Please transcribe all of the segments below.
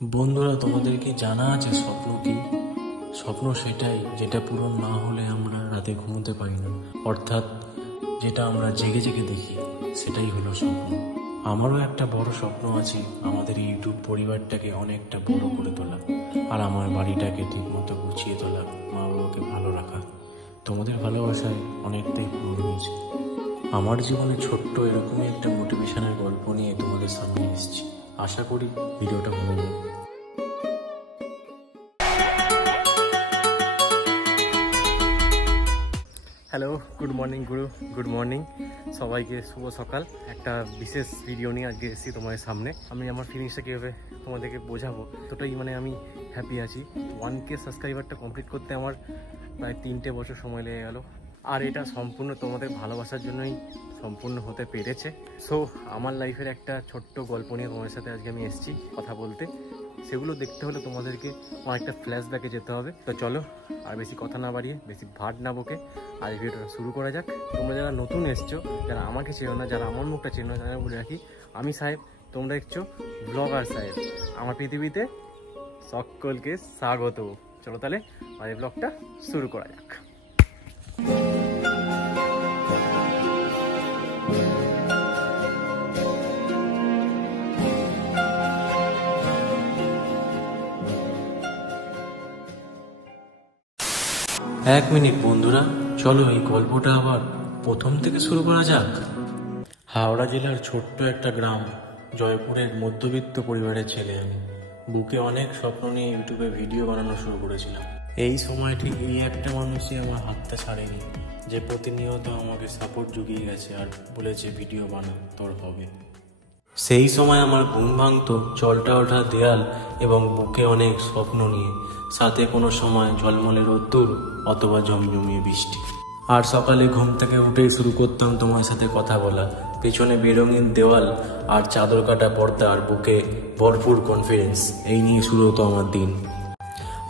বন্ধুরা, তোমাদের কি জানা আছে স্বপ্ন কি? স্বপ্ন সেটাই যেটা পূরণ না হলে আমরা রাতে ঘুমোতে পারি না, অর্থাৎ যেটা আমরা জেগে জেগে দেখি সেটাই হলো স্বপ্ন। আমারও একটা বড় স্বপ্ন আছে, আমাদের ইউটিউব পরিবারটাকে অনেকটা বড় করে তোলা, আর আমার বাড়িটাকে ঠিক মতো গুছিয়ে তোলা, মা বাবাকে ভালো রাখা। তোমাদের ভালোবাসায় অনেকটাই পূরণ হয়েছে। আমার জীবনে ছোট্ট এরকমই একটা মোটিভেশনের গল্প নিয়ে তোমাদের সামনে এসেছি। আশা করি ভিডিওটা ভালো লাগবে। হ্যালো, গুড মর্নিং গুরু, গুড মর্নিং সবাইকে, শুভ সকাল। একটা বিশেষ ভিডিও নিয়ে আজকে এসেছি তোমাদের সামনে। আমি আমার ফিলিংসটা কীভাবে তোমাদেরকে বোঝাবো, এতটাই আমি হ্যাপি আছি। 1K সাবস্ক্রাইবারটা কমপ্লিট করতে আমার প্রায় 3টে বছর সময় লেগে গেল, আর এটা সম্পূর্ণ তোমাদের ভালোবাসার জন্যই সম্পূর্ণ হতে পেরেছে। সো আমার লাইফের একটা ছোট্ট গল্প নিয়ে তোমাদের সাথে আজকে আমি এসেছি কথা বলতে। সেগুলো দেখতে হলে তোমাদেরকে অনেকটা ফ্ল্যাশব্যাকে যেতে হবে। তো চলো, আর বেশি কথা না বাড়িয়ে, বেশি ভাট না বকে আজ ভিডিওটা শুরু করা যাক। তোমরা যারা নতুন এসছো, যারা আমাকে চেনো না, যারা আমার মুখটা চেনো না, তারা বলে রাখি আমি সাহেব, তোমরা দেখছো ব্লগার সাহেব। আমার পৃথিবীতে সকলকে স্বাগত। চলো তাহলে আর এই ব্লগটা শুরু করা যাক। এক মিনিট বন্ধুরা, চলো এই গল্পটা আবার প্রথম থেকে শুরু করা যাক। হাওড়া জেলার ছোট্ট একটা গ্রাম, জয়পুরের মধ্যবিত্ত পরিবারের ছেলে আমি। বুকে অনেক স্বপ্ন নিয়ে ইউটিউবে ভিডিও বানানো শুরু করেছিলাম। এই সময় ঠিক এই একটা মানুষই আমার হাতটা ছাড়েনি, যে প্রতিনিয়ত আমাকে সাপোর্ট জুগিয়ে গেছে আর বলেছে ভিডিও বানা, তোর হবে। সেই সময় আমার ঘুম ভাঙতো চলটা ওঠা দেয়াল এবং বুকে অনেক স্বপ্ন নিয়ে, সাথে কোনো সময় ঝলমলে রোদ্দুর অথবা ঝমঝমিয়ে বৃষ্টি। আর সকালে ঘুম থেকে উঠেই শুরু করতাম তোমার সাথে কথা বলা, পেছনে বেরঙিন দেওয়াল আর চাদর কাটা পর্দা আর বুকে ভরপুর কনফিডেন্স, এই নিয়ে শুরু হতো আমার দিন।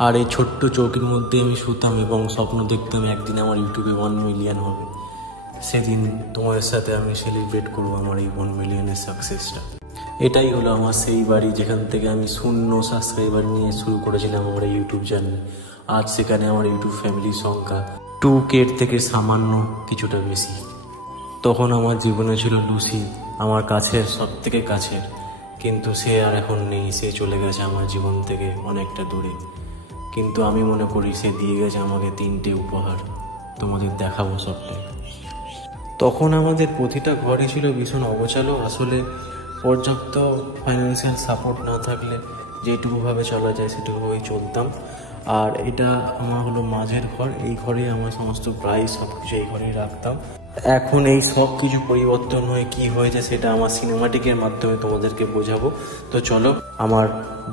আর এই ছোট্ট চৌকির মধ্যে আমি শুতাম এবং স্বপ্ন দেখতাম একদিন আমার ইউটিউবে 1 মিলিয়ন হবে। সেদিন তোমাদের সাথে আমি সেলিব্রেট করবো আমার এই 1 মিলিয়নের সাকসেসটা। এটাই হলো আমার সেই বাড়ি যেখান থেকে আমি 0 সাবস্ক্রাইবার নিয়ে শুরু করেছিলাম আমার এই ইউটিউব চ্যানেল। আজ সেখানে আমার ইউটিউব ফ্যামিলির সংখ্যা 2K থেকে সামান্য কিছুটা বেশি। তখন আমার জীবনে ছিল লুসি, আমার কাছের, সব থেকে কাছের, কিন্তু সে আর এখন নেই। সে চলে গেছে আমার জীবন থেকে অনেকটা দূরে, কিন্তু আমি মনে করি সে দিয়ে গেছে আমাকে 3টে উপহার, তোমাদের দেখাবো সবটাই। তখন আমাদের প্রতিটা ঘরই ছিল ভীষণ অগোছালো। আসলে পর্যাপ্ত ফাইন্যান্সিয়াল সাপোর্ট না থাকলে যেটুকুভাবে চলা যায় সেটুকুভাবেই চলতাম। আর এটা আমার হলো মাঝের ঘর, এই ঘরেই আমার সমস্ত প্রাইস সব কিছু এই ঘরেই রাখতাম। এখন এই সব কিছু পরিবর্তন হয়ে কি হয়েছে সেটা আমার সিনেমাটিকের মাধ্যমে তোমাদেরকে বোঝাবো। তো চলো আমার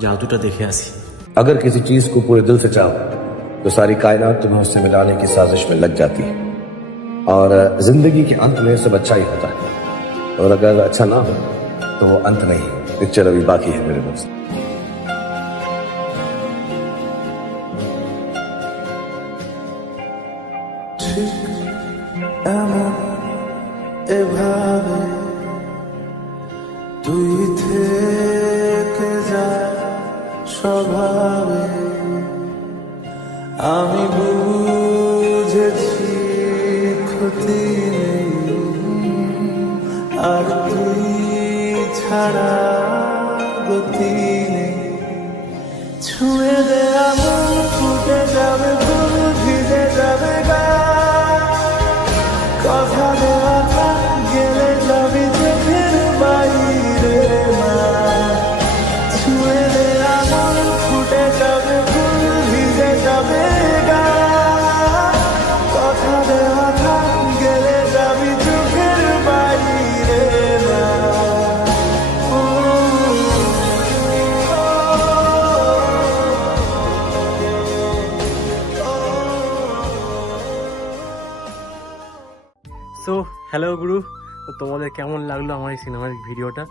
জাদুটা দেখে আসি। अगर किसी चीज को पूरे दिल से चाहो तो सारी कायनात तुम्हें उससे मिलाने की साजिश में लग जाती है, और जिंदगी के अंत में सब अच्छा ही होता है, और अगर अच्छा ना हो तो वो अंत नहीं, पिक्चर अभी बाकी है मेरे दोस्त। এভাবে তুই থেকে যা স্বভাবে, আমি বুঝেছি ক্ষতি নেই, আর তুই ছাড়া গতি নেই। ছুঁয়ে দে আমার, ফুটে যাবে ফুল, ভিজে যাবে গা, কথা দেওয়া গেলে যাবি চোখের বাইরে না। ছুঁয়ে দে আমার, ফুটে যাবে ফুল, ভিজে যাবে গা, কথা দেওয়া গেলে যাবি চোখের বাইরে না। সো হ্যালো গুরু, তো তোমাদের কেমন লাগলো আমার এই সিনেমাটিক ভিডিওটা?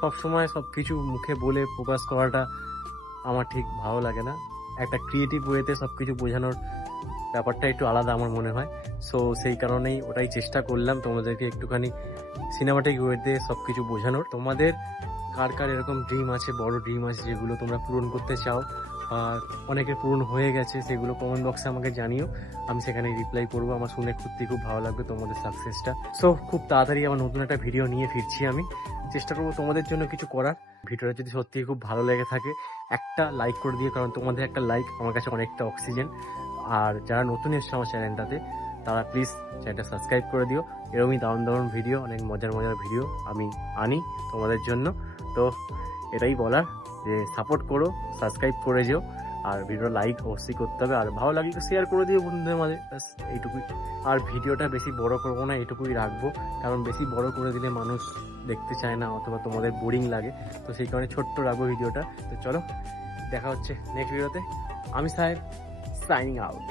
সবসময় সব কিছু মুখে বলে প্রকাশ করাটা আমার ঠিক ভালো লাগে না। একটা ক্রিয়েটিভ ওয়েতে সব কিছু বোঝানোর ব্যাপারটা একটু আলাদা আমার মনে হয়। সো সেই কারণেই ওটাই চেষ্টা করলাম তোমাদেরকে একটুখানি সিনেমাটিক ওয়েতে সব কিছু বোঝানোর। তোমাদের কার কার এরকম ড্রিম আছে, বড় ড্রিম আছে যেগুলো তোমরা পূরণ করতে চাও, আর অনেকের পূরণ হয়ে গেছে, সেগুলো কমেন্ট বক্সে আমাকে জানিও, আমি সেখানে রিপ্লাই করবো। আমার শুনে সত্যি খুব ভালো লাগবে তোমাদের সাকসেসটা। সো খুব তাড়াতাড়ি আমার নতুন একটা ভিডিও নিয়ে ফিরছি। আমি চেষ্টা করবো তোমাদের জন্য কিছু করার। ভিডিওটা যদি সত্যিই খুব ভালো লেগে থাকে একটা লাইক করে দিও, কারণ তোমাদের একটা লাইক আমার কাছে অনেকটা অক্সিজেন। আর যারা নতুন এসছে আমার চ্যানেলটাতে তারা প্লিজ চ্যানেলটা সাবস্ক্রাইব করে দিও। এরকমই দারুণ দারুণ ভিডিও, অনেক মজার মজার ভিডিও আমি আনি তোমাদের জন্য। তো এটাই বলার যে সাপোর্ট করো, সাবস্ক্রাইব করে যেও, আর ভিডিওটা লাইক অবশ্যই করতে হবে, আর ভালো লাগলে শেয়ার করে দিও বন্ধুদের মাঝে, ব্যাস এইটুকুই। আর ভিডিওটা বেশি বড় করবো না, এইটুকুই রাখবো, কারণ বেশি বড় করে দিলে মানুষ দেখতে চায় না, অথবা তোমাদের বোরিং লাগে। তো সেই কারণে ছোট্ট রাখবো ভিডিওটা। তো চলো দেখা হচ্ছে নেক্সট ভিডিওতে। আমি সাহেব, সাইনিং আউট।